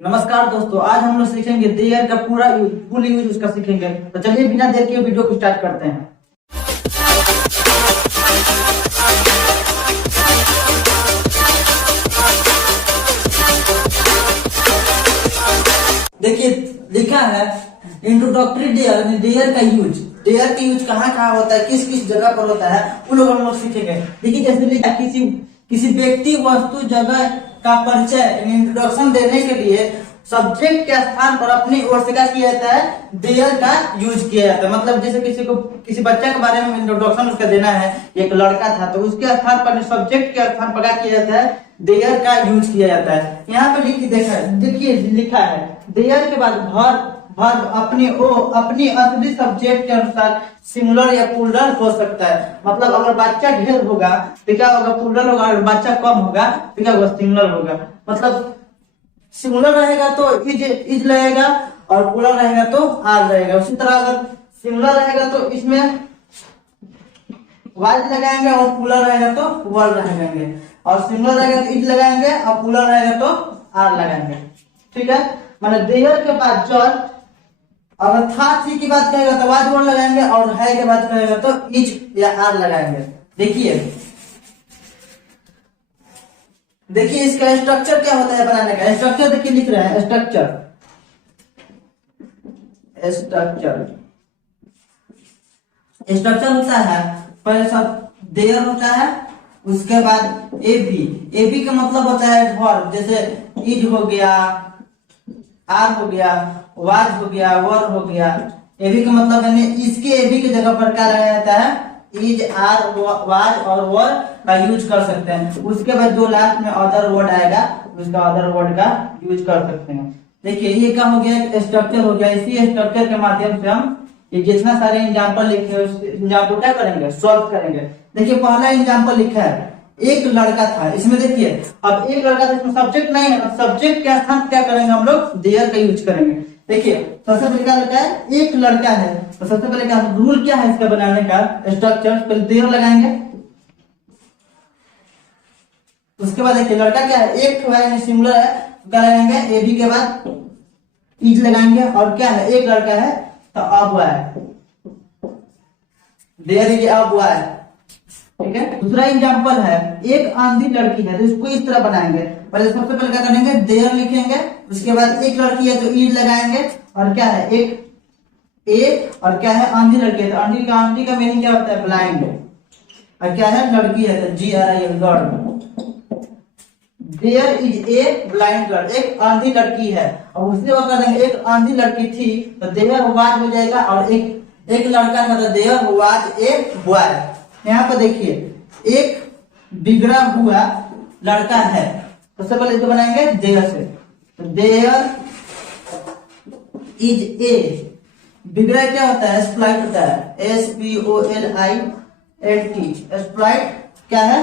नमस्कार दोस्तों, आज हम लोग सीखेंगे देयर का पूरा फुल यूज उसका सीखेंगे। तो चलिए बिना देर के वीडियो को स्टार्ट करते हैं। देखिए लिखा है इंट्रोडक्टरी देयर, देयर का यूज। देयर का यूज कहाँ कहाँ होता है, किस किस जगह पर होता है, वो लोग हम लोग सीखेंगे। देखिए जैसे लिखा किसी व्यक्ति, वस्तु, जगह का परिचय इंट्रोडक्शन देने के लिए सब्जेक्ट के स्थान पर अपनी ओर से क्या किया जाता है, देयर का यूज किया जाता है। मतलब जैसे किसी बच्चे के बारे में इंट्रोडक्शन उसका देना है, एक लड़का था, तो उसके स्थान पर सब्जेक्ट के स्थान पर क्या किया जाता है, देयर का यूज किया जाता है। यहाँ पे देखिए लिखा है देयर के बाद भर अपनी असली सब्जेक्ट के अनुसार सिंगुलर या प्लूरल हो सकता है। मतलब अगर बच्चा ढेर होगा तो क्या होगा, प्लूरल होगा, अगर बच्चा कम होगा तो क्या होगा, सिंगुलर होगा। मतलब सिंगुलर रहेगा तो इज रहेगा और प्लूरल रहेगा तो आर रहेगा। उसी तरह अगर सिंगुलर रहेगा तो इसमें वाज लगाएंगे और प्लूरल रहेगा तो वर लगाएंगे, और सिंगुलर रहेगा तो इज लगाएंगे और प्लूरल रहेगा तो आर लगाएंगे। ठीक है, माने देयर के बाद जब अगर था थी की बात करेगा तो वाज वर लगाएंगे, और है के बात करेगा तो इज या आर लगाएंगे। देखिए इसका स्ट्रक्चर क्या होता है बनाने का। स्ट्रक्चर देखिए लिख रहे हैं, स्ट्रक्चर होता है, पहले सब देयर होता है, उसके बाद एबी का मतलब होता है वर्ब। जैसे इज हो गया, आर हो गया, वाज हो गया, वर हो गया। एबी का मतलब है इसके एबी की जगह पर क्या लगाया जाता है, इज, आर, वाज और वर का यूज कर सकते हैं। उसके बाद जो लास्ट में अदर वर्ड आएगा उसका अदर वर्ड का यूज कर सकते हैं। देखिए ये क्या हो गया, स्ट्रक्चर हो गया। इसी स्ट्रक्चर के माध्यम से हम ये जितना सारे एग्जाम्पल लिखे हैं उस एग्जाम्पल क्या करेंगे, सॉल्व करेंगे। देखिए पहला एग्जाम्पल लिखा है, एक लड़का था। इसमें देखिए अब एक लड़का था, इसमें सब्जेक्ट नहीं है, सब्जेक्ट के स्थान क्या करेंगे हम लोग, देयर का यूज करेंगे। देखिए सबसे पहले क्या लिखा है, एक लड़का है, तो सबसे पहले क्या रूल क्या है इसका बनाने का, स्ट्रक्चर पहले देयर लगाएंगे। उसके बाद देखिए लड़का क्या है, एक है सिंगुलर है, क्या लगाएंगे, एबी के बाद इज लगाएंगे, और क्या है, एक लड़का है तो अब हुआ है, देयर इज अब हुआ है। ठीक है, दूसरा एग्जांपल है, एक आंधी लड़की है, तो इसको इस तरह बनाएंगे। पहले सबसे पहले क्या करेंगे, देयर लिखेंगे, उसके बाद एक लड़की है तो इज लगाएंगे, और क्या है एक और क्या है, आंधी लड़की है, तो आंधी का मीनिंग क्या होता है, ब्लाइंड। और क्या है, लड़की है तो GRIL, girl. There is a blind girl, एक आंधी लड़की है। और उसके बाद कर देंगे एक आंधी लड़की थी, तो देयर वाज हो जाएगा, और एक लड़का था तो देयर वाज ए बॉय। यहाँ पर देखिए एक बिगड़ा हुआ लड़का है, तो सबसे पहले इसको बनाएंगे देयर से, तो देयर इज ए, बिगड़ा क्या होता है, स्प्लाइट होता है, SPOLIT, स्प्लाइट क्या है,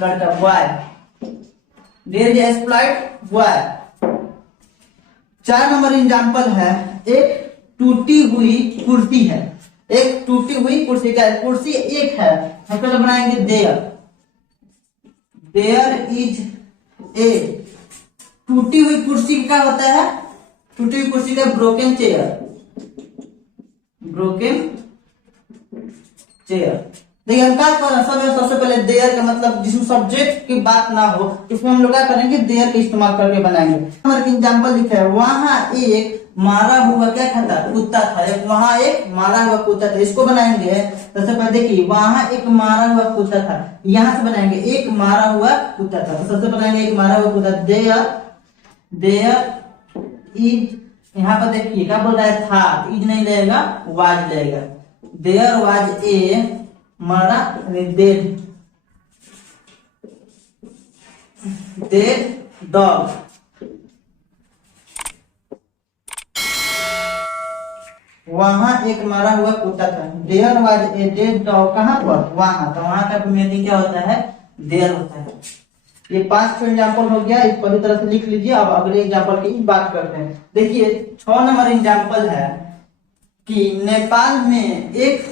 लड़का, boy. There is spoilt boy. 4 number example है, एक टूटी हुई कुर्सी है, एक टूटी हुई कुर्सी का है, कुर्सी एक है, हम पहले बनाएंगे देयर इज ए, टूटी हुई कुर्सी क्या होता है, टूटी हुई कुर्सी का ब्रोकन चेयर। देखिए हम क्या कर रहे हैं, सबसे पहले देयर का मतलब जिसमें सब्जेक्ट की बात ना हो, इसमें हम लोग क्या करेंगे, देयर का इस्तेमाल करके बनाएंगे। हमारे एग्जांपल लिखा है, वहां एक मारा हुआ क्या खाता, कुत्ता था, वहां एक मारा हुआ कुत्ता था। इसको बनाएंगे सबसे पहले, देखिए वहां एक मारा हुआ कुत्ता था, यहां से बनाएंगे एक मारा हुआ कुत्ता था, तो सबसे बनाएंगे एक मारा हुआ कुत्ता, देयर इज, यहाँ पर देखिए क्या बोल रहा है, था, इज नहीं लेगा, वाज लेगा। देयर वाज ए मारा डेड डॉग। वहां एक मारा हुआ कुत्ता था, there was a dead dog, कहां पर, वहां, तो वहां का मीनिंग क्या होता है, देयर होता है। ये 5 एग्जाम्पल हो गया, इसको अच्छी तरह से लिख लीजिए। अब अगले एग्जाम्पल की बात करते हैं। देखिए 6 नंबर एग्जाम्पल है कि नेपाल में एक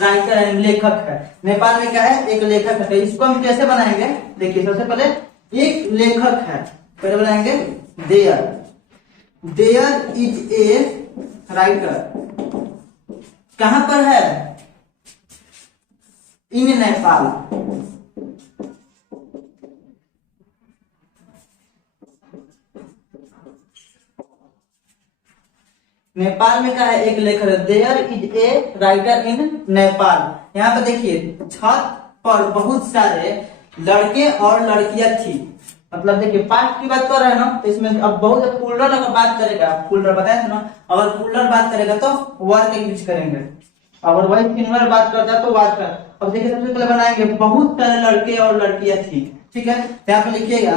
राइटर लेखक है, नेपाल में क्या है, एक लेखक है। इसको हम कैसे बनाएंगे, देखिए सबसे पहले एक लेखक है, पहले बनाएंगे there, there is a writer, कहां पर है? इन नेपाल। नेपाल में क्या है? एक लेखक है। There is a writer in Nepal. यहाँ पर देखिए छत पर बहुत सारे लड़के और लड़कियां थी। मतलब देखिए पास्ट की बात कर रहे हैं ना, तो इसमें अब बहुत पुलर अगर बात करेगा, पुलर बताया था ना, अगर पुलर बात करेगा तो वर का यूज करेंगे, अगर वही सिंगुलर बात करता तो वाज का। अब देखिए सबसे पहले बनाएंगे बहुत सारे लड़के और लड़कियां थी, ठीक है। तो यहाँ पे लिखिएगा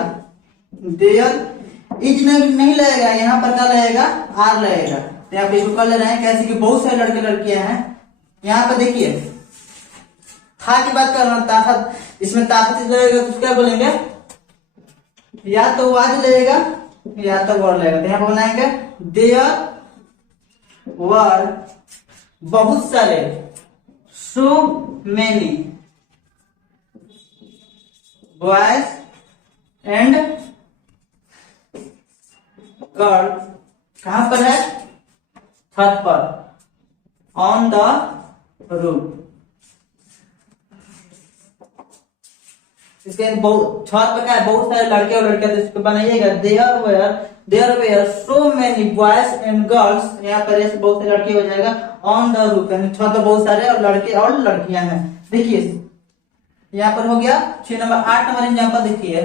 देयर इज नहीं लगेगा, यहाँ पर क्या लगेगा? आर लगेगा। तो यहाँ पे इसको कर ले रहे हैं कैसे कि बहुत सारे लड़के लड़कियां हैं। यहाँ पे देखिए था की बात कर रहा हूँ, ताकत, इसमें ताकत लगेगा तो क्या बोलेंगे? या तो वाज लगेगा या तो वर लगेगा। तो यहाँ पे बनाएंगे देयर वर बहुत सारे, सो मेनी बॉयज एंड गर्ल, कहां पर है? छत पर, ऑन द रूफ। इसके छत पर क्या है? बहुत सारे लड़के और लड़कियां, तो इसको बनाइएगा there were so many boys and girls. यहाँ पर ऐसे बहुत सारे लड़के हो जाएगा, ऑन द रूफ, यानी छत पर बहुत सारे और लड़के और लड़कियां हैं। देखिए यहाँ पर हो गया 6 नंबर। 8 नंबर एग्जाम्पल देखिए,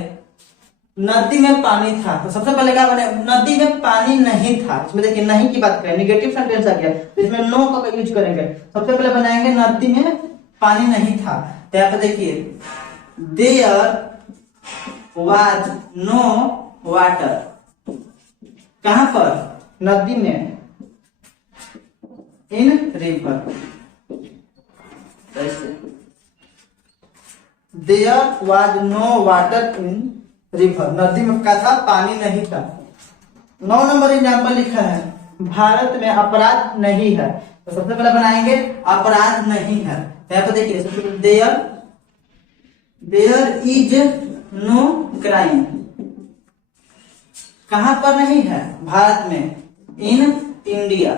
नदी में पानी था। तो सबसे पहले क्या बने? नदी में पानी नहीं था। इसमें देखिए नहीं की बात करें, निगेटिव सेंटेंस आ गया, तो इसमें नो का यूज करेंगे। सबसे पहले बनाएंगे नदी में पानी नहीं था। तो यहाँ पे देखिए देयर वाज नो वाटर, कहां पर? नदी में, in river. There was no water in river, नदी में क्या था? पानी नहीं था। 9 नंबर एग्जाम्पल लिखा है भारत में अपराध नहीं है। तो सबसे पहले बनाएंगे अपराध नहीं है। यहाँ पे देखिए सबसे पहले देयर इज नो क्राइम, कहां पर नहीं है? भारत में, in India.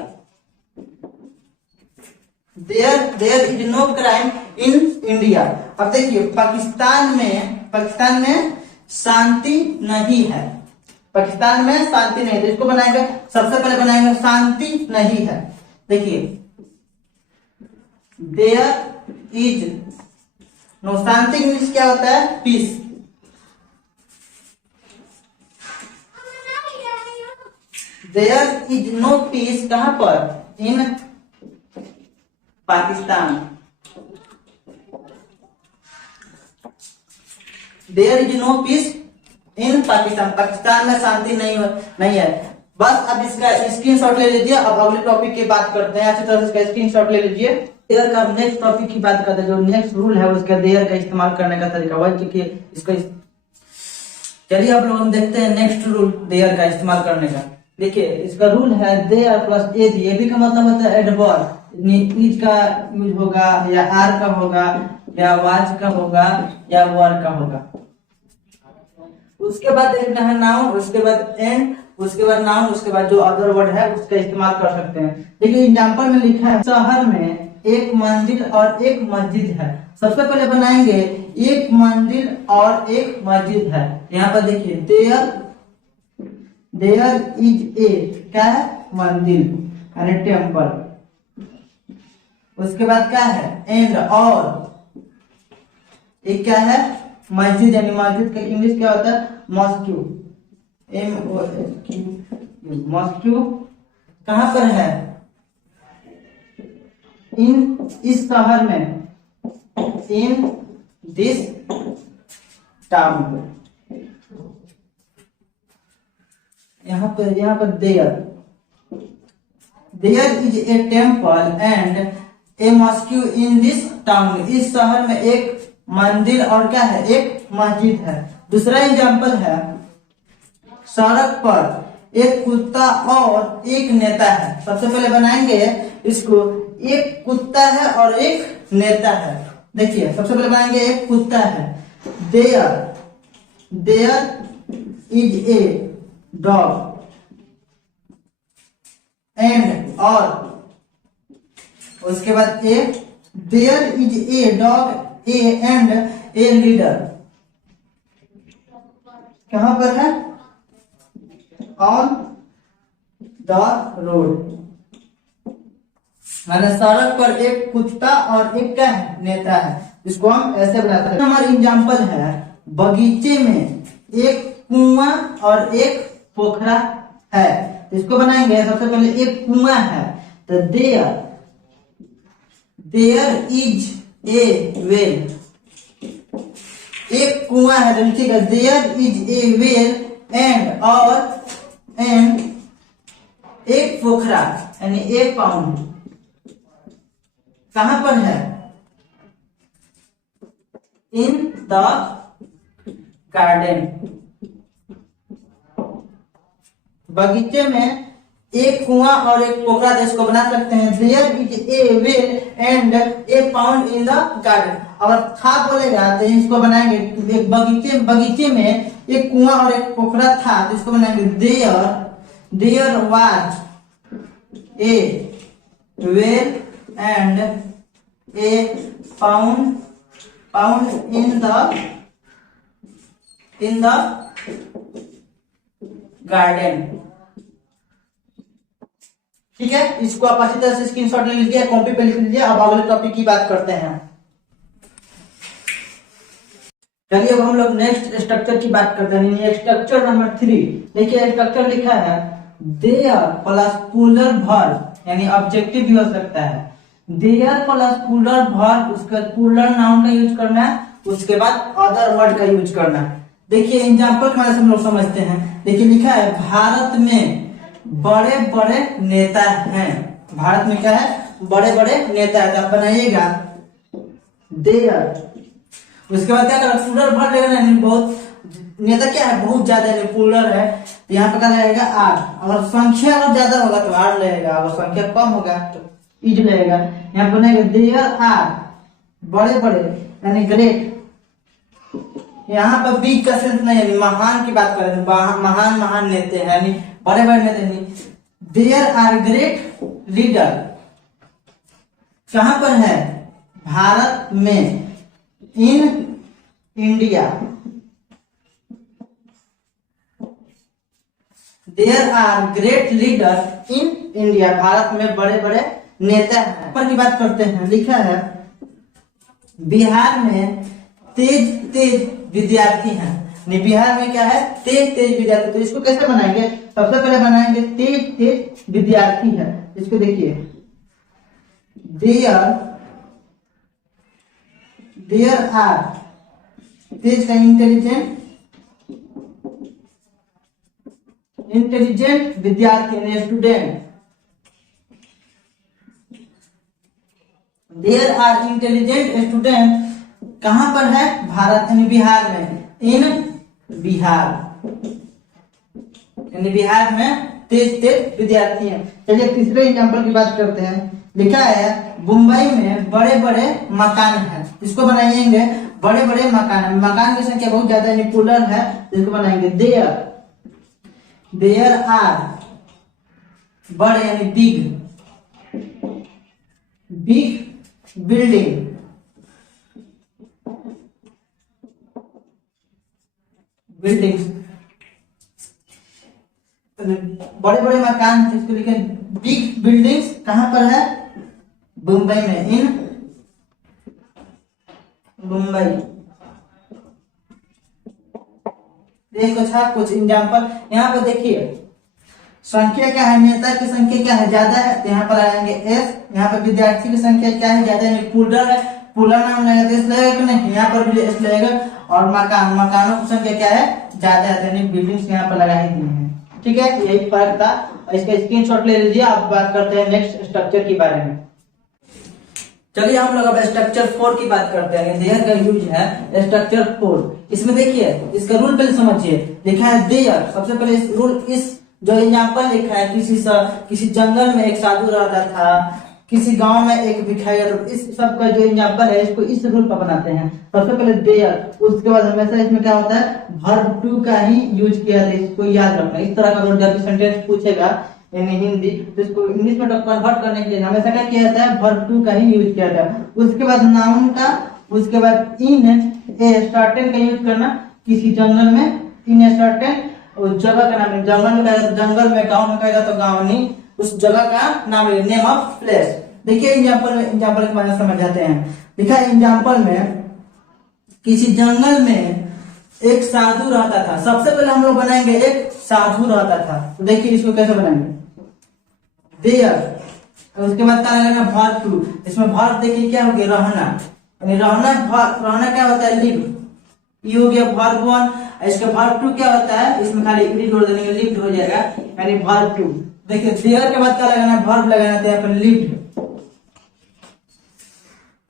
There is no crime in India. अब देखिए पाकिस्तान में शांति नहीं है, पाकिस्तान में शांति नहीं है। तो इसको बनाएंगे, सबसे पहले बनाएंगे शांति नहीं है। देखिए देयर इज नो, शांति इंग्लिश क्या होता है? Peace. There is no peace, कहां पर? In Pakistan. There is no peace in Pakistan, Pakistan में शांति नहीं है। बस अब इसका स्क्रीनशॉट ले लीजिए। अब अगले टॉपिक की बात करते हैं, अच्छी तरह से इसका स्क्रीनशॉट ले लीजिए। देयर का नेक्स्ट टॉपिक की बात करते हैं, जो नेक्स्ट रूल है उसका देयर का इस्तेमाल करने का तरीका वही, क्योंकि इसको चलिए आप लोग देखते हैं नेक्स्ट रूल देयर का इस्तेमाल करने का। देखिए इसका रूल है देयर प्लस एज। ये भी का मतलब होता है एडवर्ब, इज का यूज होगा, या आर का होगा, या वाज का होगा, या वर का होगा। उसके बाद देखना है नाउन, उसके बाद एंड, उसके बाद नाउन, उसके बाद जो अदर वर्ड है उसका इस्तेमाल कर सकते हैं। देखिए एग्जांपल में लिखा है शहर में एक मंदिर और एक मस्जिद है। सबसे पहले बनाएंगे एक मंदिर और एक मस्जिद है। यहाँ पर देखिए देयर इज ए, क्या है? मंदिर यानी टेम्पल। उसके बाद क्या है? एंड, और एक क्या है? मस्जिद, यानी मस्जिद का इंग्लिश क्या होता है? Mosque, MOSQ, mosque. कहां पर है? इस शहर में, इन दिस टाउन। यहाँ पर there is a temple and a mosque in this town. इस शहर में एक मंदिर और क्या है? एक मस्जिद है। दूसरा एग्जाम्पल है सड़क पर एक कुत्ता और एक नेता है। सबसे पहले बनाएंगे इसको, एक कुत्ता है और एक नेता है। देखिए सबसे पहले बनाएंगे एक कुत्ता है, there is a dog, and और उसके बाद a there is a dog a and a leader कहां पर है ऑन द रोड माने सड़क पर एक कुत्ता और एक क्या है नेता है इसको हम ऐसे बनाते हैं। हमारा एग्जाम्पल है बगीचे में एक कुआं और एक पोखरा है इसको बनाएंगे। सबसे पहले एक कुआं है तो देयर इज ए वेल एक कुआं है तो लिखिएगा there is a well and एक पोखरा यानी एक पाउंड कहां पर है इन द गार्डन बगीचे में एक कुआं और एक पोखरा इसको बना सकते हैं। There is a well and a pound in the garden. अगर था बोलेगा तो इसको बनाएंगे एक बगीचे में एक कुआं और एक पोखरा था तो इसको बनाएंगे there was a well and a pound in the garden. ठीक है इसको आप अच्छी तरह से स्क्रीनशॉट ले लीजिए कॉपी पे लिख लीजिए। अब अगले टॉपिक की बात करते हैं। चलिए अब हम लोग नेक्स्ट स्ट्रक्चर की बात करते हैं। स्ट्रक्चर नंबर 3 देखिए स्ट्रक्चर लिखा है देयर प्लस पुलर वर्ब यानी ऑब्जेक्टिव भी हो सकता है। देयर प्लस पुलर वर्ब उसके पुलर नाउन का यूज करना है उसके बाद अदर वर्ड का यूज करना है। देखिए एग्जांपल की मदद से हम लोग समझते हैं। देखिए लिखा है भारत में बड़े बड़े नेता हैं। भारत में क्या है बड़े बड़े नेता है तो आप बनाइएगा देयर उसके बाद क्या करें पुलर वर्ड लेगा यानी बहुत नेता क्या है बहुत ज्यादा पुलर है तो यहाँ पे क्या लगेगा आर। अगर संख्या अगर ज्यादा होगा तो आर लगेगा अगर संख्या कम होगा तो इज लगेगा। यहाँ पर देयर आर बड़े बड़े यानी ग्रेट। यहाँ पर बिग का सेंस नहीं है महान की बात करें महान नेता है यानी बड़े बड़े नेता नहीं। देयर आर ग्रेट लीडर कहां पर है भारत में in India. There are great leader in India Bharat में बड़े बड़े नेता हैं। पर की बात करते हैं लिखा है बिहार में तेज विद्यार्थी हैं। बिहार में क्या है तेज विद्यार्थी। तो इसको कैसे बनाएंगे सबसे पहले बनाएंगे तेज विद्यार्थी है। इसको देखिए देयर आर तेज का इंटेलिजेंट विद्यार्थी student. There are intelligent student कहां पर है भारत यानी बिहार में इन बिहार यानी बिहार में तेज विद्यार्थी हैं। चलिए तीसरे एग्जांपल की बात करते हैं। लिखा है मुंबई में बड़े बड़े मकान हैं। इसको बनाएंगे बड़े बड़े मकान की संख्या बहुत ज्यादा यानी पुलर है। इसको बनाएंगे देयर आर बड़े यानी बिग बिल्डिंग बड़े बड़े मकान इसको लिखे बिग बिल्डिंग्स कहां पर है मुंबई में इन मुंबई। कुछ एग्जाम्पल यहाँ पर देखिए संख्या क्या है नेता की संख्या क्या है ज्यादा है तो यहाँ पर आएंगे एस। यहाँ पर विद्यार्थी की संख्या क्या है ज्यादा है पुलर है पुलर नाम लगेगा तो एस लगेगा कि नहीं यहाँ पर भी एस लगेगा। और मकानों की संख्या क्या है ज्यादा है यानी बिल्डिंग्स यहाँ पर लगा ही दी है। ठीक है यही फर्क था। इसका स्क्रीनशॉट ले लीजिए। अब बात करते हैं नेक्स्ट स्ट्रक्चर के बारे में। चलिए हम लोग अब स्ट्रक्चर 4 की बात करते हैं। देयर का यूज है स्ट्रक्चर 4। इसमें देखिए इसका रूल पहले समझिए। लिखा है देयर सबसे पहले इस रूल इस जो एग्जाम्पल लिखा है किसी जंगल में एक साधु रहता था किसी गांव में एक भिखारी। तो इस सब का जो एग्जाम्पल है इसको इस रूल पर बनाते हैं। सबसे पहले देयर उसके बाद हमेशा इसमें क्या होता है वर्ब टू का ही यूज किया जाता है। इसको याद रखना। इस तरह का जब सेंटेंस पूछेगा यानी हिंदी, तो इसको इंग्लिश में कन्वर्ट करने के लिए हमेशा क्या किया जाता है, वर्ब टू का ही यूज किया जाता है। उसके बाद नाउन का, उसके बाद इन ए सर्टेन का यूज करना, किसी जंगल में, इन ए सर्टेन उस जगह का नाम है, जंगल में कहेगा तो जंगल में, गांव में कहेगा तो गांव नहीं, उस जगह का नाम है, नेम ऑफ प्लेस। देखिए एग्जांपल के बारे में समझ जाते हैं। देखा एग्जांपल में किसी जंगल में एक साधु रहता था। सबसे पहले हम लोग बनाएंगे एक साधु रहता था, तो देखिए इसको कैसे बनाएंगे, देयर। उसके बाद क्या लगेगा, वर्ब टू। इसमें वर्ब देखिए क्या हो गया, रहना, यानी रहना क्या होता है, लिव, ये हो गया वर्ब वन। इसका वर्ब टू क्या होता है, इसमें खाली इडी जोड़ देंगे, लिव्ड हो जाएगा, यानी वर्ब टू। देखिए देयर के बाद क्या लगाना, वर्ब लगाना, तो यहाँ पर लिव्ड।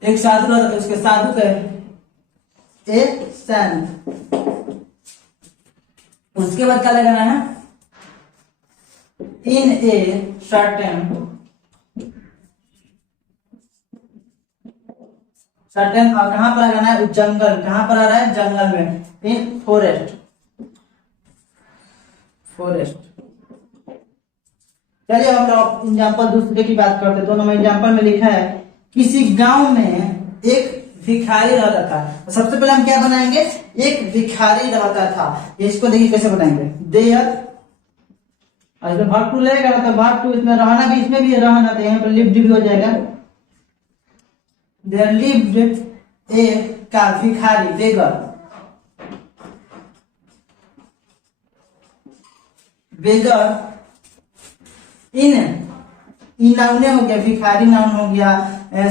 एक साधु रहता था, उसके साधु का ए सैन। उसके बाद क्या लगाना है, इन ए सर्टेन, सर्टेन, और कहां पर लगाना है, जंगल। कहां पर आ रहा है, जंगल में, इन फॉरेस्ट, फॉरेस्ट। चलिए हम लोग एग्जाम्पल दूसरे की बात करते हैं। दोनों में एग्जाम्पल में लिखा है, किसी गांव में एक भिखारी रहता था। सबसे पहले हम क्या बनाएंगे, एक भिखारी रहता था। इसको देखिए कैसे बनाएंगे, देयर, और इसमें वर्ब टू लगेगा तो वर्ब टू, इसमें रहना भी, इसमें भी रहना, तो यहाँ पर लिव्ड भी हो जाएगा। देयर लिव्ड ए का भिखारी, बेगर, बेगर इन नाउन हो गया, भिखारी नाउन हो गया,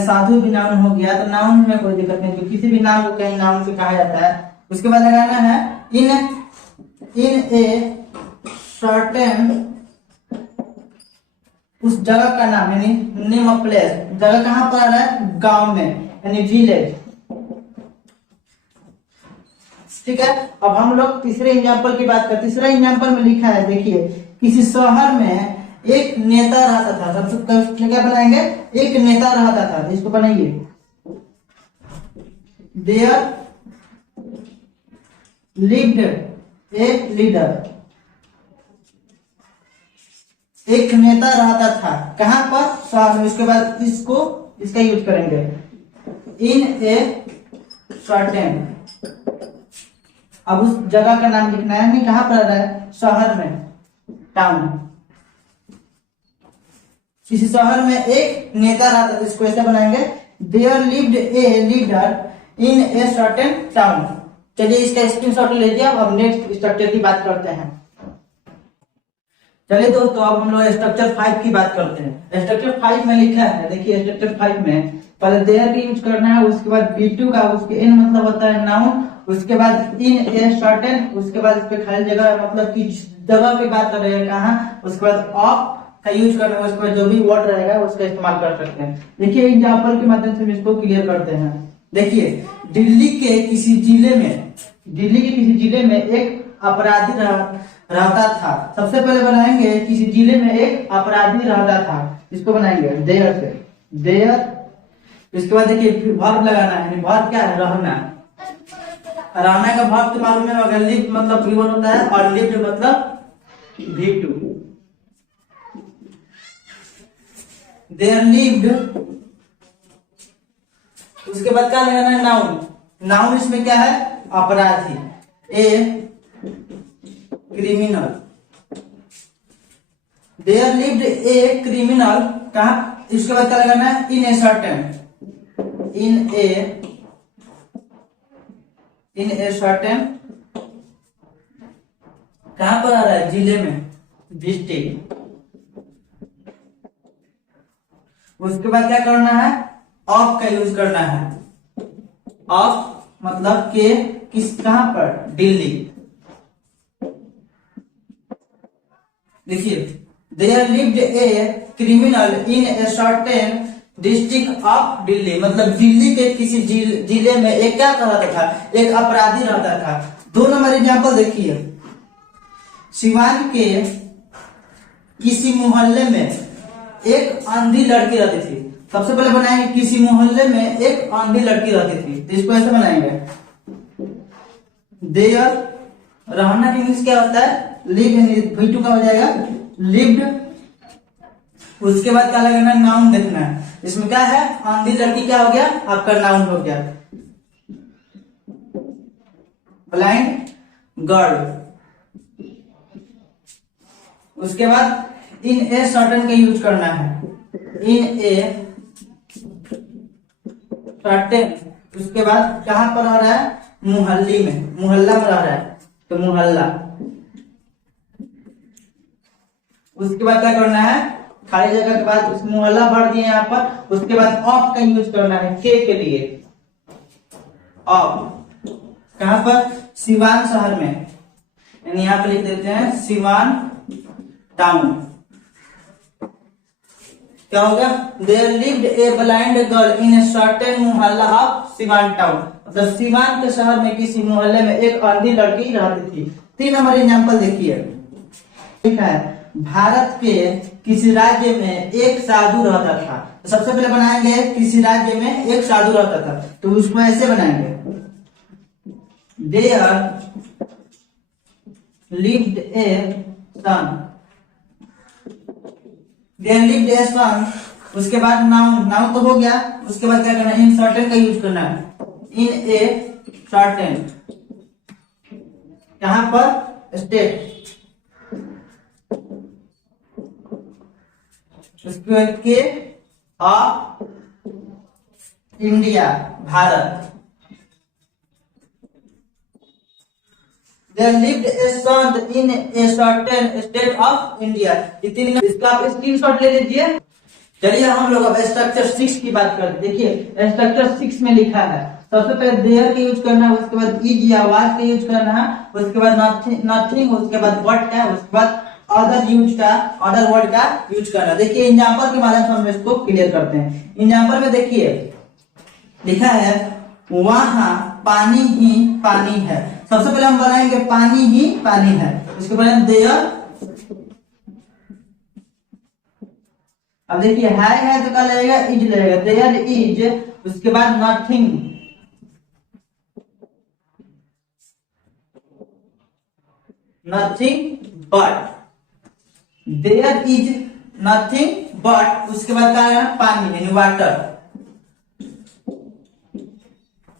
साधु भी नाउन हो गया, तो नाउन में कोई दिक्कत नहीं, तो किसी भी नाम को कहीं नाउन से कहा जाता है। उसके बाद लगाना है इन ए सर्टेन, उस जगह का नाम, यानी नेम ऑफ प्लेस। जगह कहां पर आ रहा है, गांव में, यानी विलेज। ठीक है, अब हम लोग तीसरे एग्जाम्पल की बात करते हैं। तीसरा एग्जाम्पल में लिखा है, देखिए किसी शहर में एक नेता रहता था। सबसे क्या बनाएंगे, एक नेता रहता था, इसको बनाइए, देयर लिव्ड ए लीडर। एक नेता रहता था, कहां पर, शहर में। उसके बाद इसका यूज करेंगे, इन ए सर्टेन। अब उस जगह का नाम लिखना है, नहीं कहां पर आ रहा है, शहर में, टाउन। किसी शहर में एक नेता रहता था, इसको ऐसे बनाएंगे, there lived a leader in a certain town. चलिए इसका स्क्रीनशॉट ले लीजिए। अब नेक्स्ट स्ट्रक्चर की बात करते हैं। चलिए दोस्तों, अब हम लोग स्ट्रक्चर 5 की बात करते हैं। स्ट्रक्चर 5 में लिखा है, देखिए स्ट्रक्चर 5 में पहले देयर का यूज करना है, उसके बाद B2 का, उसके इन मतलब होता है नाउन, उसके बाद इन ए सर्टेन, उसके बाद इस पे खाली जगह, मतलब कि जगह की बात कर रहे हैं कहाँ, उसके बाद ऑफ का यूज करना है, उसके बाद जो भी वर्ड रहेगा उसका इस्तेमाल कर सकते हैं। देखिए एग्जाम्पल के माध्यम से हम इसको क्लियर करते हैं। देखिए दिल्ली के किसी जिले में एक अपराधी रहता था। सबसे पहले बनाएंगे, किसी जिले में एक अपराधी रहता था, इसको बनाएंगे देयर से, देयर। इसके बाद देखिए वर्ब लगाना है, वर्ब क्या है, रहना। रहना का वर्ब तो मालूम है, अगर लिव मतलब V1 होता है, और लिव्ड मतलब V2। देयर लिव्ड, उसके बाद क्या लगाना है, नाउन। नाउन इसमें क्या है, अपराधी, a criminal. There lived a criminal, कहा, इसके बाद क्या लगाना है, इन a certain, in a certain, कहां पर आ रहा है, जिले में, डिस्ट्रिक्ट। उसके बाद क्या करना है, ऑफ का यूज करना है। ऑफ मतलब के, किस, कहां पर, दिल्ली। देखिए there lived a criminal in a certain district of Delhi, मतलब दिल्ली के किसी जिले में एक क्या रहता था, एक अपराधी रहता था। 2 नंबर एग्जाम्पल देखिए, सिवान के किसी मोहल्ले में एक अंधी लड़की रहती थी। सबसे पहले बनाएंगे, किसी मोहल्ले में एक अंधी लड़की रहती थी, तो इसको ऐसे बनाएंगे, देयर। रहना का इंग्लिश क्या होता है, लिव, V2 का हो जाएगा, लिव्ड उसके बाद क्या लगना है, नाउन देखना है। इसमें क्या है, अंधी लड़की क्या हो गया, आपका नाउन हो गया। Blind girl. उसके बाद इन ए सर्टेन का यूज करना है, इन ए सर्टेन। उसके बाद कहां पर रह रहा है, मुहल्ली में, मुहल्ला में रह रहा है, तो मुहल्ला। उसके बाद क्या करना है, खाली जगह के बाद उस मुहल्ला भर दिए यहाँ पर। उसके बाद ऑफ का यूज करना है के लिए, ऑफ। कहां पर, सिवान शहर में, यानी यहाँ पे लिख देते हैं सिवान टाउन। क्या हो गया, there lived a blind girl in a certain मोहल्ला ऑफ सिवान टाउन। मतलब सिवान के शहर में किसी मोहल्ले में एक अंधी लड़की रहती थी। 3 नंबर एग्जाम्पल देखिए, लिखा है भारत के किसी राज्य में एक साधु रहता था। तो सबसे पहले बनाएंगे किसी राज्य में एक साधु रहता था, तो उसको ऐसे बनाएंगे, there lived a son, there lived a son. उसके बाद नाउन, नाउन तो हो गया। उसके बाद क्या करना है, इन सर्टेन का यूज करना है, इन ए सर्टेन। यहां पर स्टेट। उसके बाद के of India, Bharat. There lived a son in a certain state of India। इसका आप स्क्रीनशॉट ले लीजिए। चलिए हम लोग अब स्ट्रक्चर 6 की बात करते हैं। देखिए स्ट्रक्चर 6 में लिखा है, सबसे पहले देयर का यूज करना है, उसके बाद इज या वाज का यूज करना है, उसके बाद नथिंग, उसके बाद व्हाट का, उसके बाद अदर यूज का, अदर वर्ड का यूज करना। देखिए एग्जांपल के माध्यम से हम इसको क्लियर करते हैं। एग्जांपल में देखिए लिखा है वहां पानी ही पानी है। सबसे पहले हम बनाएंगे पानी ही पानी है, उसके बाद देयर। अब देखिए है तो क्या लगेगा, इज लगेगा, देयर इज। उसके बाद nothing, nothing but, there is nothing but. उसके बाद क्या है, पानी यानी वाटर।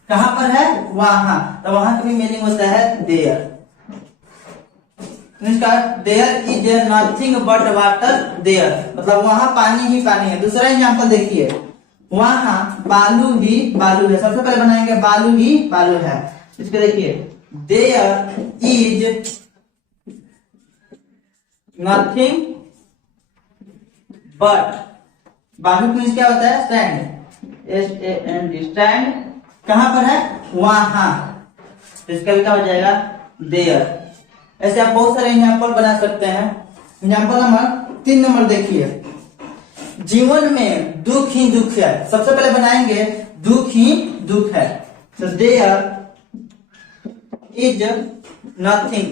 कहां पर है, वहां, तो वहां का भी मीनिंग होता है देयर। इसका there is nothing but water there, मतलब वहां पानी ही पानी है। दूसरा एग्जांपल देखिए, वहां बालू ही बालू है। सबसे पहले बनाएंगे बालू ही बालू है। इसको देखिए देयर इज नथिंग बट, बालू मीन्स क्या होता है, स्टैंड, SAND, स्टैंड। कहां पर है, वहां, इसका भी क्या हो जाएगा, देयर। ऐसे आप बहुत सारे एग्जाम्पल बना सकते हैं। एग्जाम्पल नंबर 3 नंबर देखिए, जीवन में दुख ही दुख है। सबसे पहले बनाएंगे दुख ही दुख है, तो देयर इज नथिंग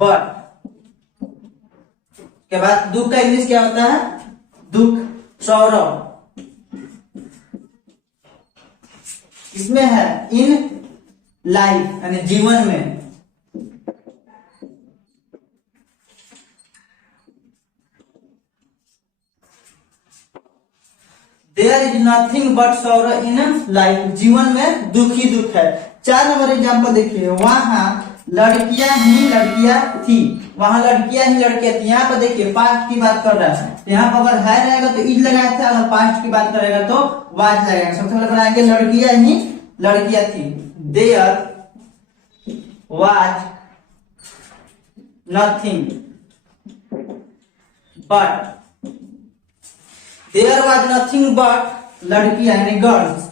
बट। के बाद दुख का इंग्लिश क्या होता है, दुख, सौरव। इसमें है इन लाइफ यानी जीवन में। There is nothing but sorrow in life, जीवन में दुख ही दुख है। 4 नंबर एग्जाम्पल देखिए, वहां लड़कियां ही लड़कियां थी। वहां लड़कियां ही लड़कियां थी। यहाँ पर देखिए पास्ट की बात कर रहा है, यहाँ पर अगर है रहेगा तो इज लगाया था, अगर पास्ट की बात करेगा तो वाज लगाएगा। सबसे पहले बनाएंगे लड़कियां ही लड़कियां थी, there was nothing but, there was nothing but लड़कियां यानी गर्ल्स।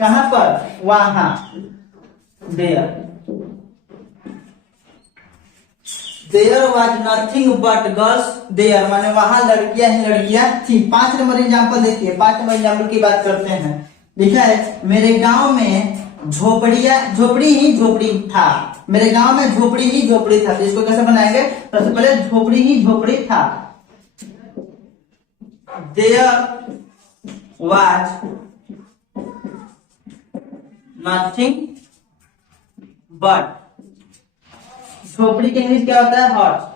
कहां पर, वहां, there. There was nothing but girls there, माने वहां लड़कियां ही लड़कियां थी। 5 नंबर एग्जाम्पल देखिए, 5 नंबर एग्जाम्पल की बात करते हैं। लिखा है मेरे गांव में झोपड़ी ही झोपड़ी था। मेरे गांव में झोपड़ी ही झोपड़ी था, तो इसको कैसे बनाएंगे, सबसे पहले झोपड़ी ही झोपड़ी था। देयर वाज नथिंग बट झोपड़ी के इंग्लिश क्या होता है? Hot.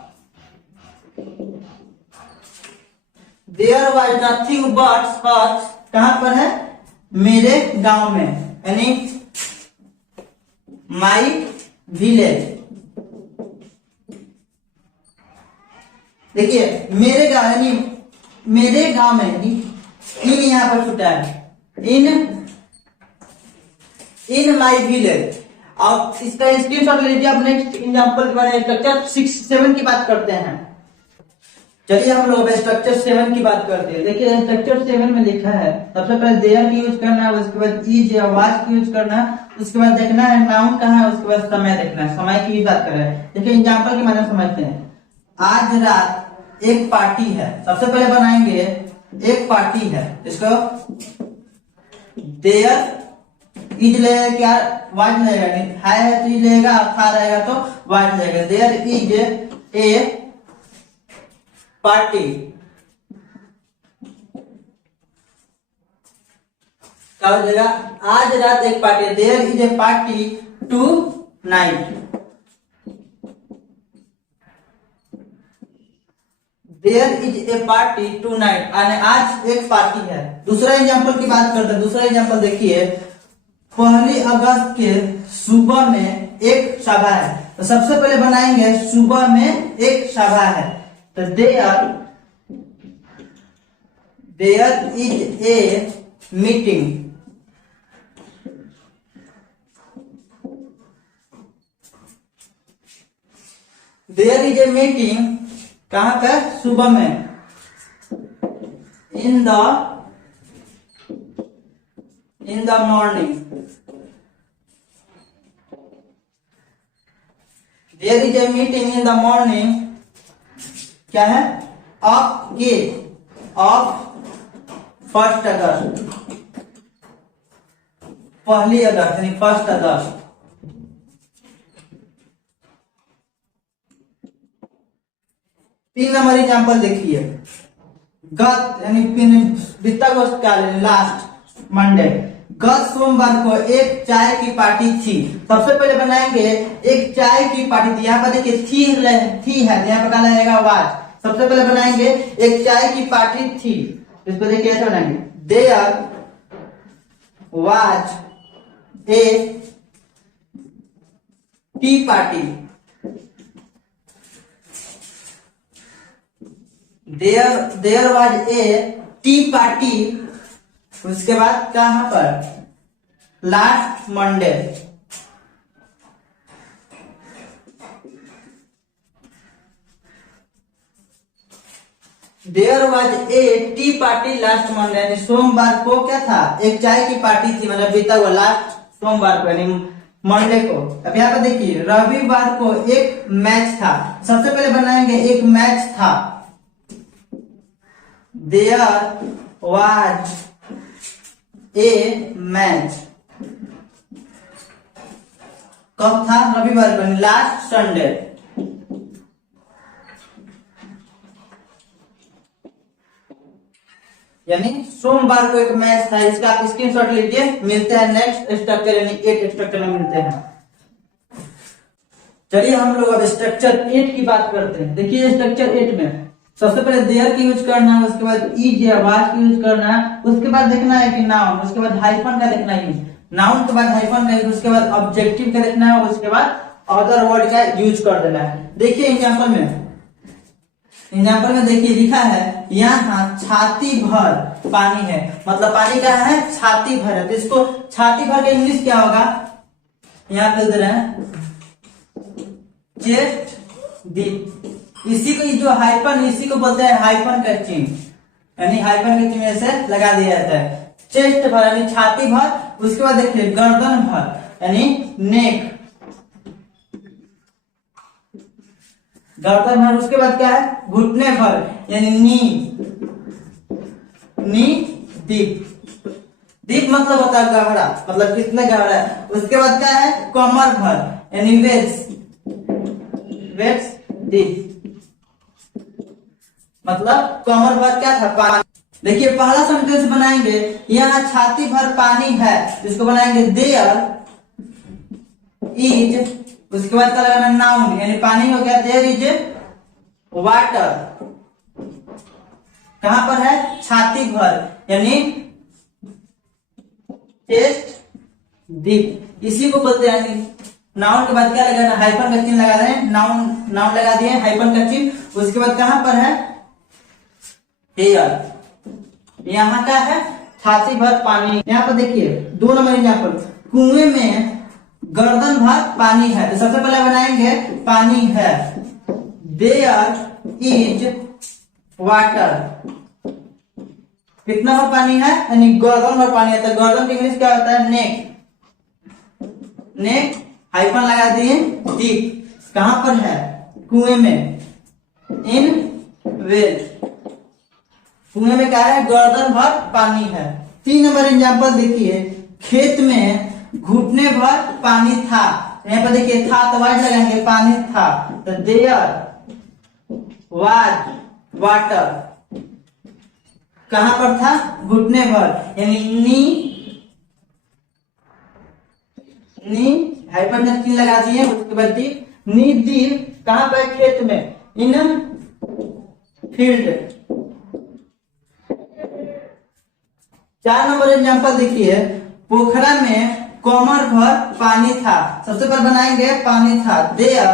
There was nothing but hut, कहां पर है? मेरे गांव में, यानी माई विलेज। देखिए मेरे गांव, यानी मेरे गांव में, इन यहां पर छुटा है, इन माई विलेज। अब इसका स्क्रीनशॉट लीजिए। अब नेक्स्ट एग्जांपल के बारे में स्ट्रक्चर 6-7 की बात करते हैं। चलिए हम लोग स्ट्रक्चर 7 की बात करते हैं। देखिए स्ट्रक्चर 7 में लिखा है, सबसे पहले देयर की यूज करना है, उसके बाद इज या वाज की यूज करना है, उसके बाद देखना है नाउन कहाँ है, उसके बाद समय देखना है। समय की भी बात कर रहे हैं। देखिए एग्जांपल के माध्यम समझते हैं। आज रात एक पार्टी है, सबसे पहले बनाएंगे एक पार्टी है, इसको देयर इज लगेगा, क्या वाज लगेगा, है तो इज लगेगा, था रहेगा तो वाज लगेगा। देयर इज ए पार्टी, क्या हो जाएगा? आज रात एक पार्टी है। There is a party tonight, there is a party tonight, आज एक पार्टी है। दूसरा एग्जांपल की बात करते हैं। दूसरा एग्जांपल देखिए, 1 अगस्त के सुबह में एक सभा है। तो सबसे पहले बनाएंगे सुबह में एक सभा है, तो there is a meeting, there is a meeting, कहां पर? सुबह में, in the morning. There is a meeting in the morning, क्या है? ऑफ 1 अगस्त, 1 अगस्त यानी 1 अगस्त। तीन नंबर एग्जांपल देखिए, गत यानी बीता अगस्त का लास्ट मंडे, गत सोमवार को एक चाय की पार्टी थी। सबसे पहले बनाएंगे एक चाय की पार्टी थी। यहाँ पर देखिए थी है, यहाँ पर क्या लगेगा? वाज। सबसे पहले बनाएंगे एक चाय की पार्टी थी, इसको देखिए ऐसे बनाएंगे, there was a tea party, there was a tea party. उसके बाद कहां पर? Last Monday, there was a tea party last Monday, यानी सोमवार को क्या था? एक चाय की पार्टी थी, मतलब बीता हुआ लास्ट सोमवार को, यानी मंडे को। अब यहाँ पर देखिए रविवार को एक मैच था। सबसे पहले बनाएंगे एक मैच था, देयर वाज ए मैच, कब था? रविवार को, लास्ट संडे। यानी सोमवार को एक मैच था। इसका आप स्क्रीनशॉट लीजिए। मिलते हैं नेक्स्ट स्ट्रक्चर यानी 8 स्ट्रक्चर में मिलते हैं। चलिए हम लोग अब स्ट्रक्चर 8 की बात करते हैं। देखिए स्ट्रक्चर 8 में सबसे पहले देयर की यूज करना है, उसके बाद इज या वाज की यूज करना है, उसके बाद देखना है कि नाउन, उसके बाद हाइफन का देखना है, नाउन के बाद हाइफन का, उसके बाद ऑब्जेक्टिव का देखना है, उसके बाद अदर वर्ड का यूज कर देना है। देखिए एग्जांपल में देखिए लिखा है यहाँ छाती भर पानी है, मतलब पानी का है छाती भर है, तो इसको छाती भर का इंग्लिश क्या होगा? यहाँ पे दे रहे हैं चेस्ट डीप। इसी को जो हाइफन, इसी को बोलते हैं हाइफन का चिन्ह, यानी हाइफन के चिन्ह से लगा दिया जाता है। चेस्ट भर यानी छाती भर, उसके बाद देखिए गर्दन भर यानी नेक, गर्दन भर। उसके बाद क्या है? घुटने भर यानी नी डीप। डीप मतलब होता है गहरा, मतलब कितने गहरा है। उसके बाद क्या है? कमर भर यानी वेट्स डीप, मतलब कमर भर क्या था? पानी। देखिए पहला सेंटेंस बनाएंगे, यहाँ छाती भर पानी है, इसको बनाएंगे देयर इज, उसके बाद क्या लगाना, नाउन, यानी पानी हो गया, देयर इज वाटर। कहां पर है, छाती भर, यानी चेस्ट डीप, इसी को बोलते हैं। यानी नाउन के बाद क्या लगाना, हाइफन का चिन्ह लगा रहे हैं, नाउन नाउन लगा दिए हाइफन का चिन्ह। उसके बाद कहां पर है, हेयर, यहाँ का है छाती भर पानी। यहाँ पर देखिए 2 नंबर एग्जाम्पल, कुएं में गर्दन भर पानी है। तो सबसे पहले बनाएंगे पानी है, देयर इज वाटर, कितना भर पानी है, यानी गर्दन भर पानी है। तो गर्दन की इंग्लिश क्या होता है, नेक, नेक हाइफन लगा दिए, डीप, कहां पर है, कुएं में, इन वेल, कुएं में क्या है, गर्दन भर पानी है। 3 नंबर एग्जाम्पल देखिए, खेत में घुटने भर पानी था। यहाँ पर देखिए था तो वाइट लगाएंगे, पानी था, तो देयर वाज वाटर, कहां पर था, घुटने भर, यानी नी हाइफन का चिन्ह लगा दिए। उसके बाद नी डीप, कहां पर, खेत में, इन फील्ड। 4 नंबर एग्जाम्पल देखिए, पोखरा में कमर भर पानी था। सबसे पहले बनाएंगे पानी था, देयर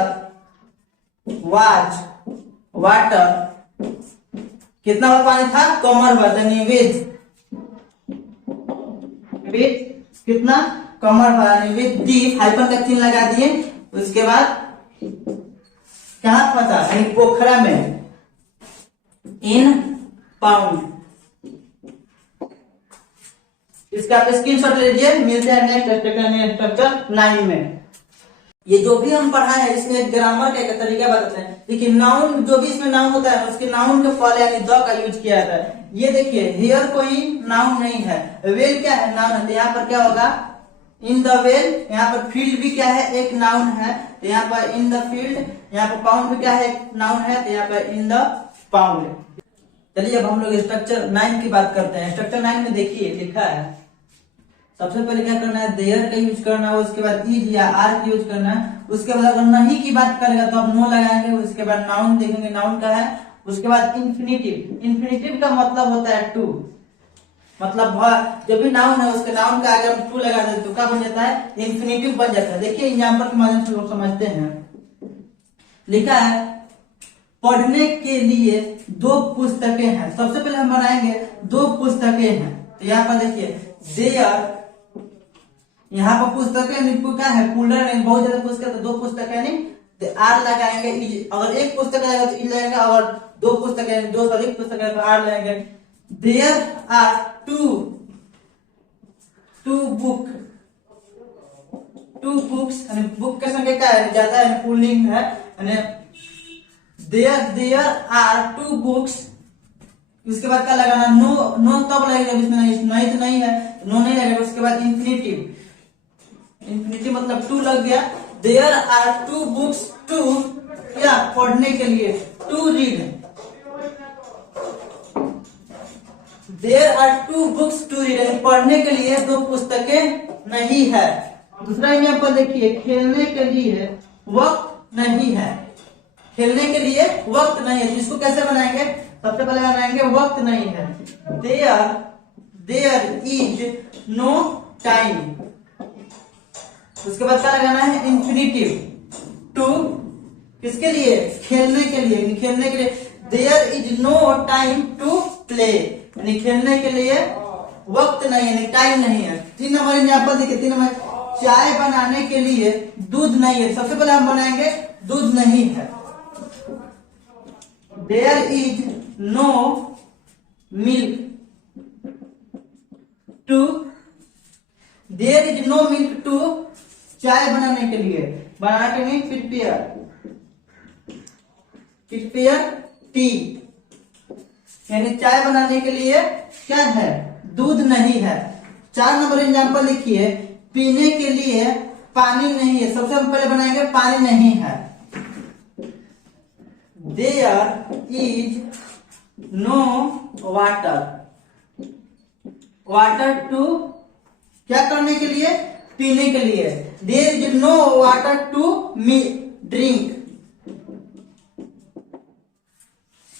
वाज वाटर, कितना भर पानी था, कमर भर, यानी विद कितना, कमर भर, यानी विद डीप, हाइफन का चिन्ह लगा दिए। उसके बाद कहां फंसा, यानी पोखरा में, इन पाउंड। इसका आप स्क्रीनशॉट ले लीजिए। मिलते हैं नेक्स्ट स्ट्रक्चर 9 में। ये जो भी हम पढ़ा है इसमें एक ग्रामर का एक तरीका बताते हैं। देखिए नाउन, जो भी इसमें नाउन होता है उसके नाउन के पहले यानी द का यूज किया जाता है। ये देखिए हेयर कोई नाउन नहीं है, वेल क्या है, नाउन है। तो यहाँ पर क्या होगा, इन द वेल, यहाँ पर फील्ड भी क्या है, एक नाउन है, तो यहाँ पर इन द फील्ड। यहाँ पर पाउंड भी क्या है, एक नाउन है, तो यहाँ पर इन द पाउंड। चलिए अब हम लोग स्ट्रक्चर 9 की बात करते हैं। स्ट्रक्चर 9 में देखिए लिखा है, सबसे पहले क्या करना है, देयर का यूज करना है, उसके बाद इज या आर का यूज करना है। उसके बाद अगर नहीं की बात करेगा तो आप नो लगाएंगे। उसके बाद नाउन देखेंगे, नाउन का है। उसके बाद इंफिनिटिव, इंफिनिटिव का मतलब होता है टू, मतलब जो भी नाउन है उसके नाउन का अगर हम टू लगा देते तो क्या बन जाता है, इंफिनिटिव बन जाता है। देखिए एग्जाम्पल के माध्यम से लोग समझते हैं। लिखा है पढ़ने के लिए 2 पुस्तकें हैं। सबसे पहले हम बनाएंगे 2 पुस्तकें हैं। तो यहाँ पर देखिए देयर, यहाँ पर पुस्तकें क्या है, पुलर, बहुत ज्यादा पुस्तक, तो 2 पुस्तकें नहीं, तो आर लगाएंगे। अगर 1 पुस्तक आएगा तो इज लगेगा, अगर 2 पुस्तकें, 2 से अधिक पुस्तक है तो आर लगाएंगे। देयर आर टू बुक्स, यानी बुक के संख्या क्या है, ज्यादा है, पुलिंग है, यानी देयर आर 2 बुक्स। उसके बाद क्या लगाना, नो तब लगेगा इसमें, नहीं तो नहीं है, नो नहीं लगेगा। उसके बाद इंफिनिटिव, इंफिनिटिव मतलब 2 लग गया। देयर आर 2 बुक्स टू, क्या, पढ़ने के लिए, to read. There are 2 books to read, पढ़ने के लिए 2 पुस्तकें नहीं है। दूसरा एग्जाम्पल देखिए, खेलने के लिए वक्त नहीं है, खेलने के लिए वक्त नहीं है। इसको कैसे बनाएंगे, सबसे पहले बनाएंगे वक्त नहीं है, देयर इज नो टाइम। उसके बाद क्या लगाना है, इंफिनिटिव, टू, किसके लिए, खेलने के लिए, खेलने के लिए। There is no time to play, यानी खेलने के लिए वक्त नहीं है, यानी टाइम नहीं है। 3 नंबर एग्जाम्पल देखिए, 3 नंबर, चाय बनाने के लिए दूध नहीं है। सबसे पहले हम बनाएंगे दूध नहीं है, there is no milk to, there is no milk to, चाय बनाने के लिए, बनाने के लिए प्रिपेयर टी, यानी चाय बनाने के लिए क्या है, दूध नहीं है। 4 नंबर एग्जाम्पल लिखिए, पीने के लिए पानी नहीं है। सबसे हम पहले बनाएंगे पानी नहीं है, there is no water, water to, क्या करने के लिए, पीने के लिए। There is no water to me drink,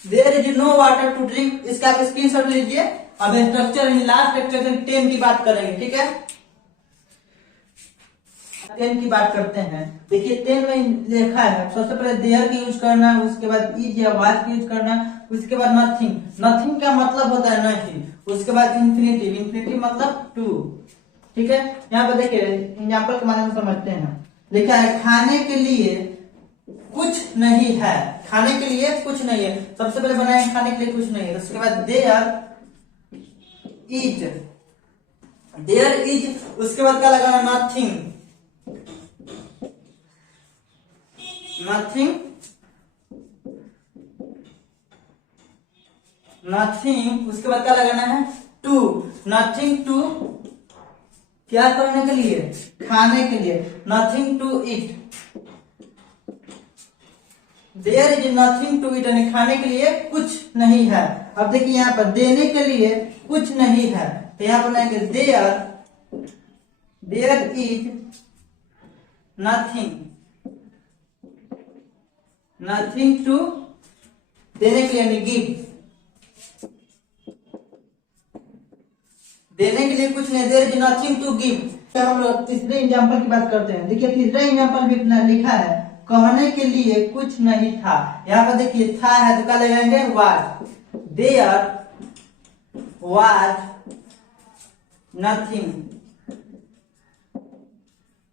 there is no water to drink, इसका आप स्क्रीनशॉट लीजिए। अब स्ट्रक्चर लास्ट स्ट्रक्चर 10 की बात करेंगे, ठीक है। 10 की बात करते हैं। देखिए 10 में लिखा है सबसे पहले देयर की यूज करना, उसके बाद इज या वाज की यूज करना, उसके बाद नथिंग, नथिंग का मतलब होता है नहीं, उसके बाद इन्फिनिटिव, इन्फिनिटिव मतलब टू, ठीक है। यहाँ पर देखिए एग्जाम्पल के माध्यम से समझते हैं। लिखा है खाने के लिए कुछ नहीं है, खाने के लिए कुछ नहीं है, सबसे पहले बनाए खाने के लिए कुछ नहीं है। उसके बाद देयर इज, देयर इज, उसके बाद क्या लगाना नथिंग, नथिंग, नथिंग, उसके बाद क्या लगाना है टू, नथिंग टू, क्या करने के लिए खाने के लिए, nothing to eat, there is nothing to eat, यानी खाने के लिए कुछ नहीं है। अब देखिए यहाँ पर देने के लिए कुछ नहीं है, तो यहाँ पर लाएंगे there, there is nothing, nothing to, देने के लिए यानी गिव, देने के लिए कुछ नहीं, there is nothing to give. हम लोग तीसरे एग्जाम्पल की बात करते हैं। देखिए तीसरा एग्जाम्पल भी लिखा है कहने के लिए कुछ नहीं था, यहाँ पर देखिए था है तो क्या लगाएंगे was, there was nothing,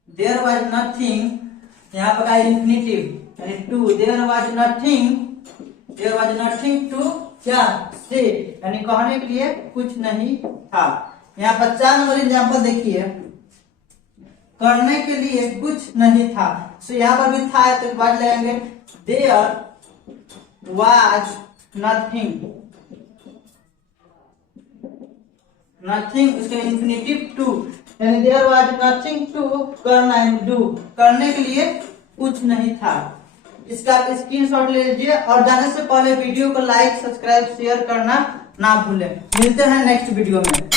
there was nothing, यहाँ पर का इन्फिनिटिव यानी to, there was nothing, there was nothing to क्या से, यानी कहने के लिए कुछ नहीं था। यहाँ पर 4 नंबर एग्जाम्पल देखिए, करने के लिए कुछ नहीं था, तो यहाँ पर भी था है तो बाद लगाएंगे देयर वाज नथिंग, नथिंग, उसके इन्फिनिटिव टू, यानी देयर वाज नथिंग टू करना है डू, करने के लिए कुछ नहीं था। इसका आप स्क्रीनशॉट ले लीजिए और जाने से पहले वीडियो को लाइक, सब्सक्राइब, शेयर करना ना भूलें। मिलते हैं नेक्स्ट वीडियो में।